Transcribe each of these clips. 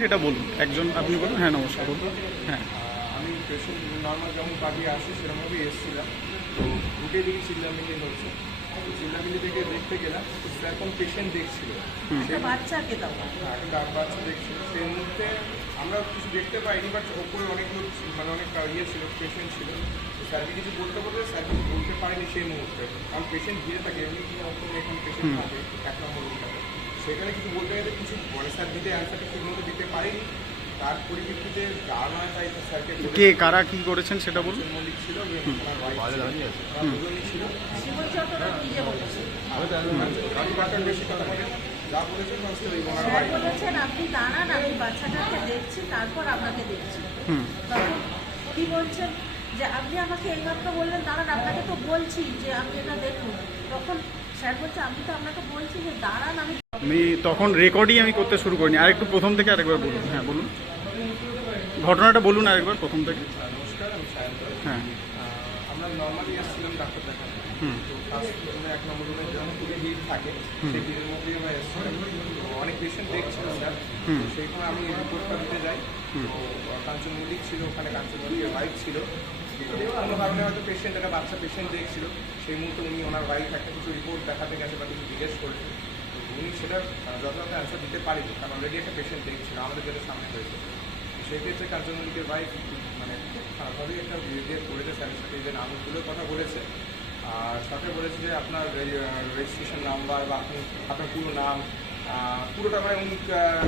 সেটা বলুন, একজন আপনি বলুন। হ্যাঁ নমস্কার, বলুন। হ্যাঁ আমি পেশেন্ট নর্মাল যেমন পাঠিয়ে আসি সেরকমভাবেই এসেছিলাম। তো উঠে দিকে চিল্লামিল্লি হচ্ছে, তো চিল্লামিল্লি থেকে দেখতে গেলাম তো স্যার কোন পেশেন্ট দেখছিল, একটা বাচ্চাকে দাও। একটা বাচ্চা দেখছিল। সেই মুহূর্তে আমরা কিছু দেখতে পাইনি, বাট ওপরে অনেক লোক মানে অনেক ইয়ে ছিল, পেশেন্ট ছিল। তো স্যারকে কিছু বলতে বলতে স্যার কিছু বলতে পারেনি সেই মুহূর্তে, কারণ পেশেন্ট ঘিরে থাকে এমনি এখানে পেশেন্ট থাকে 1 নম্বর রুমটাতে। সেখানে কিছু বলতে গেলে কিছু বলে স্যার দিতে অ্যান্সারটা ঠিক মতো দিতে পারেনি। তার পরিপ্রেক্ষিতে ধারণা তাই স্যারকে কে কারা কি করেছেন সেটা বলুন। মল্লিক ছিল, দুজনই ছিল। আমি ডাক্তার বেশি কথা বলে যা বলেছেন স্যার বলেছেন আপনি দাঁড়ান, আমি বাচ্চাটাকে দেখছি, তারপর আপনাকে দেখছি। তখন কি বলছেন যে আপনি আমাকে এই কথা বললেন, দাঁড়ান আপনাকে তো বলছি যে আপনি এটা দেখুন। তখন স্যার বলছে আমি তো আপনাকে বলছি যে দাঁড়ান। আমি তখন রেকর্ডই আমি করতে শুরু করিনি, আর একটু প্রথম থেকে আরেকবার বলুন। হ্যাঁ বলুন, ঘটনাটা বলুন আরেকবার প্রথম থেকে। নমস্কার, আমি সায়ন্তন। হ্যাঁ আমরা নর্মালি এসেছিলাম ডাক্তার দেখাতে। তো ফার্স্ট রুমে 1 নম্বর রুমে যেমন খুবই ভিড় থাকে, সেই ভিড়ের মধ্যেই আমরা এসেছিলাম। তো অনেক পেশেন্ট দেখছিল স্যার, সেইখানে আমি রিপোর্টটা দিতে যাই। তো কাঞ্চন মল্লিক ছিল ওখানে, কাঞ্চন মল্লিকের ওয়াইফ ছিল। কোনো কারণে হয়তো পেশেন্ট একটা বাচ্চা পেশেন্ট দেখছিল, সেই মুহূর্তে উনি ওনার ওয়াইফ একটা কিছু রিপোর্ট দেখাতে গেছে বা কিছু জিজ্ঞেস করেছে। তো উনি সেটা যথাযথ অ্যান্সার দিতে পারেনি, কারণ অলরেডি একটা পেশেন্ট দেখছিল, আমাদের গেটের সামনে হয়েছে। সেই ক্ষেত্রে কাঞ্চন মল্লিকের ওয়াইফ মানে খুব খারাপভাবেই একটা বিহেভিয়ার করেছে স্যারের সাথে, যে নামগুলোর কথা বলেছে। আর সাথে বলেছে যে আপনার রেজিস্ট্রেশন নাম্বার বা আপনার পুরো নাম পুরোটা মানে উনি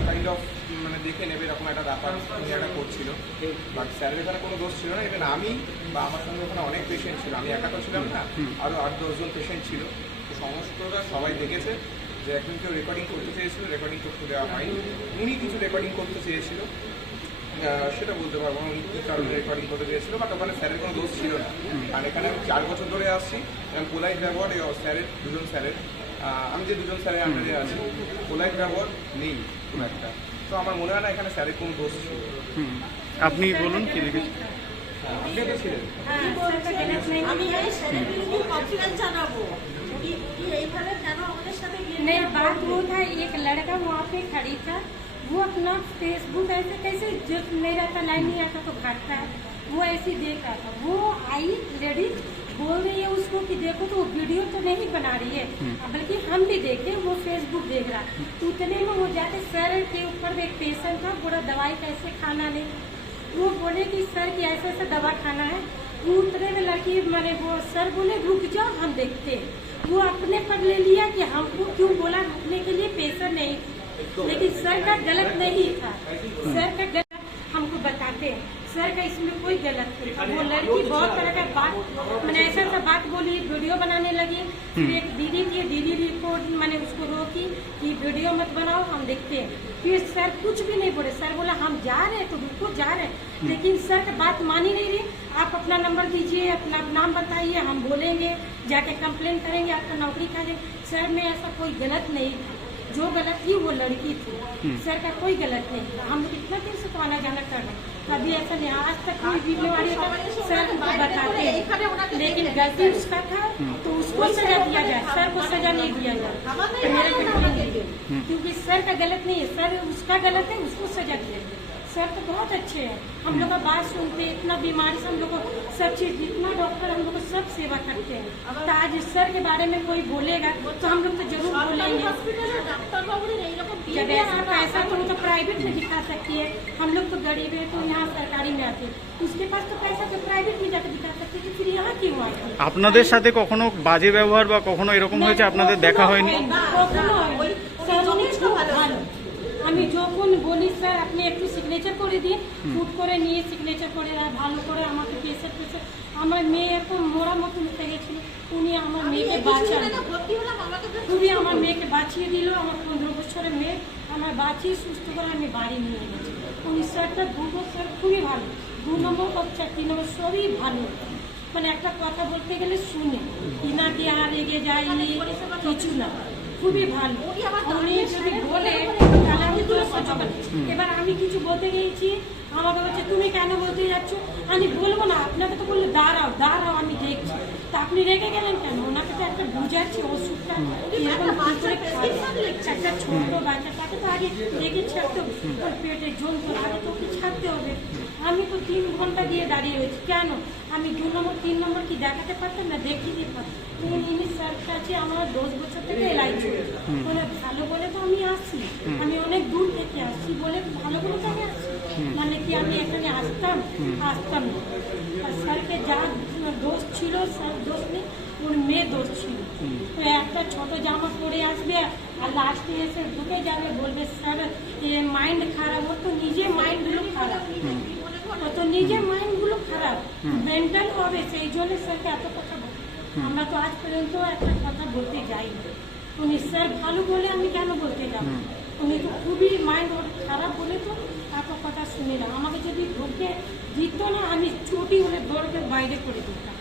কাইন্ড অফ মানে দেখে নেবে এরকম একটা ব্যাপার উনি একটা করছিল। বাট স্যারের এখানে কোনো দোষ ছিল না। এখানে আমি বা আমার সঙ্গে ওখানে অনেক পেশেন্ট ছিল, আমি একা তো ছিলাম না, আরও 8-10 জন পেশেন্ট ছিল। তো সমস্তটা সবাই দেখেছে যে একজন কেউ রেকর্ডিং করতে চেয়েছিল, রেকর্ডিং করতে দেওয়া হয়নি। উনি কিছু রেকর্ডিং করতে চেয়েছিল, সেটা বলতে পারবো না উনি কী কারণে রেকর্ডিং করতে চেয়েছিল, বাট ওখানে স্যারের কোনো দোষ ছিল না। আর এখানে আমি 4 বছর ধরে আসছি, পোলাইট ব্যবহার স্যারের দুজন স্যারের আমি যে দুজন স্যারের আন্ডারে আছি, পোলাইট ব্যবহার নেই কোনো একটা। তো আমার মনে হয় না এখানে স্যারের কোনো দোষ ছিল। আপনি বলুন কি দেখেছেন। আপনি দেখেছিলেন? আমি এই স্যারের বিরুদ্ধে কমপ্লেন জানাবো। এইভাবে কেন আমাদের সাথে नहीं, बात वो था एक लड़का वहाँ पे खड़ी था, वो अपना फेसबुक ऐसे कैसे जो नहीं रहता, लाइन नहीं आता तो भागता है, वो ऐसे ही देख रहा था। वो आई लेडीज बोल रही है उसको कि देखो तो वो वीडियो तो नहीं बना रही है, बल्कि हम भी देखे, वो फेसबुक देख रहा। तो उतने में वो जाके सर के ऊपर एक पेशेंट था, पूरा दवाई कैसे खाना नहीं, वो बोले कि सर की ऐसा ऐसा दवा खाना है। वो उतने में लड़की माने वो सर बोले रुक जाओ हम देखते हैं। वो अपने पर ले लिया कि हमको क्यों बोला रुकने के लिए, पेशेंट नहीं, लेकिन सर का गलत नहीं था। सर का गलत हमको बताते हैं, सर का इसमें कोई गलत नहीं था। वो लड़की बहुत तरह का बात मैंने ऐसा सा बात बोली, वीडियो बनाने लगी। फिर एक दीदी थी, दीदी रिपोर्ट मैंने उसको रोकी कि वीडियो मत बनाओ हम देखते हैं। फिर सर कुछ भी नहीं बोले, सर बोला हम जा रहे हैं तो रुको, जा रहे हैं। लेकिन सर का बात मान ही नहीं रही। आप अपना नंबर दीजिए, अपना नाम बताइए, हम बोलेंगे, जाके कंप्लेन करेंगे, आपका नौकरी खा जाएंगे। सर में ऐसा कोई गलत नहीं था, जो गलत थी वो लड़की थी, सर का कोई गलत नहीं था। हम लोग इतना दिन से तो आना जाना कर रहे हैं, कभी ऐसा नहीं, आज तक कोई बीमारी का सर को बताते हैं, लेकिन गलती उसका था तो उसको सजा दिया जाए, सर को सजा नहीं दिया जाए, क्योंकि सर का गलत नहीं है, सर उसका गलत है, उसको सजा दिया जाए। सर तो बहुत अच्छे हैं, हम लोग का बात सुनते हैं, इतना बीमारी से हम लोग को सब चीज, जितना डॉक्टर हम लोग को सब सेवा करते हैं। तो आज सर के बारे में कोई बोलेगा तो हम लोग तो जरूर बोलेंगे। जब ऐसा पैसा तो प्राइवेट में दिखा सकती है, हम लोग तो गरीब है तो यहाँ सरकारी में आते हैं, उसके पास तो पैसा तो प्राइवेट में जाकर दिखा सकते हैं, फिर यहाँ क्यों आते हैं? আপনাদের সাথে কখনো বাজে ব্যবহার বা কখনো এরকম হয়েছে আপনাদের দেখা হয়নি? আমি যখন বলি স্যার আপনি একটু সিগনেচার করে দিন, ফুট করে নিয়ে সিগনেচার করে ভালো করে আমাকে প্রেসার প্রেসার, আমার মেয়ে এখন মোড়া মতো উঠে গেছিল, উনি আমার মেয়েকে বাঁচান, উনি আমার মেয়েকে বাঁচিয়ে দিল। আমার 15 বছরের মেয়ে আমার বাঁচিয়ে সুস্থ করে আমি বাড়ি নিয়ে গেছি। উনি স্যারটা দুটো স্যার খুবই ভালো, 2 নম্বর আর 4 নম্বর সবই ভালো, মানে একটা কথা বলতে গেলে শুনে কিনা কি আর এগিয়ে যায়নি কিছু না, খুবই ভালো। উনি যদি বলে তাহলে আমি দোষ হচ্ছে ওখানে। এবার আমি কিছু বলতে গিয়েছি, আমাকে বলছে তুমি কেন বলতে যাচ্ছ, আমি বলবো না, আপনাকে তো বললে দাঁড়াও দাঁড়াও আমি দেখছি, তা আপনি রেগে গেলেন কেন? ওনাকে তো একটা বুঝাচ্ছি ওষুধটা এরকম কি করে খাবে। একটা ছোট বাচ্চা, তাকে তো আগে রেগে ছাড়তে হবে, ওর পেটে যন্ত্রণা, আগে তো ওকে ছাড়তে হবে। আমি তো 3 ঘন্টা দিয়ে দাঁড়িয়ে রয়েছি, কেন আমি 2 নম্বর 3 নম্বর কি দেখাতে পারতাম না? দেখিয়ে দিতে পারতাম। ইনি স্যার কাছে আমার 10 বছর থেকে এলাই চলছে, মানে ভালো বলে তো আমি আসি, আমি অনেক দূর থেকে আসছি বলে ভালো বলে তো আমি আসছি, মানে কি আমি এখানে আসতাম না। আর স্যারকে যা দোষ ছিল, স্যার দোষ নেই, ওর মেয়ে দোষ ছিল। তো একটা ছোট জামা পরে আসবে আর লাস্টে এসে ঢুকে যাবে, বলবে স্যার মাইন্ড খারাপ, ওর তো নিজে মাইন্ডগুলো খারাপ, ও তো নিজে মাইন্ডগুলো খারাপ, মেন্টাল হবে, সেই জন্য স্যারকে এত কথা বলে। আমরা তো আজ পর্যন্ত একটা কথা বলতে যাই না, উনি স্যার ভালো বলে আমি কেন বলতে যাব? উনি তো খুবই মাইন্ড ওর খারাপ বলে তো এত কথা শুনে না। আমাকে যদি ঢুকে দিত না, আমি ছুটি হলে দৌড়কে বাইরে করে দিতাম।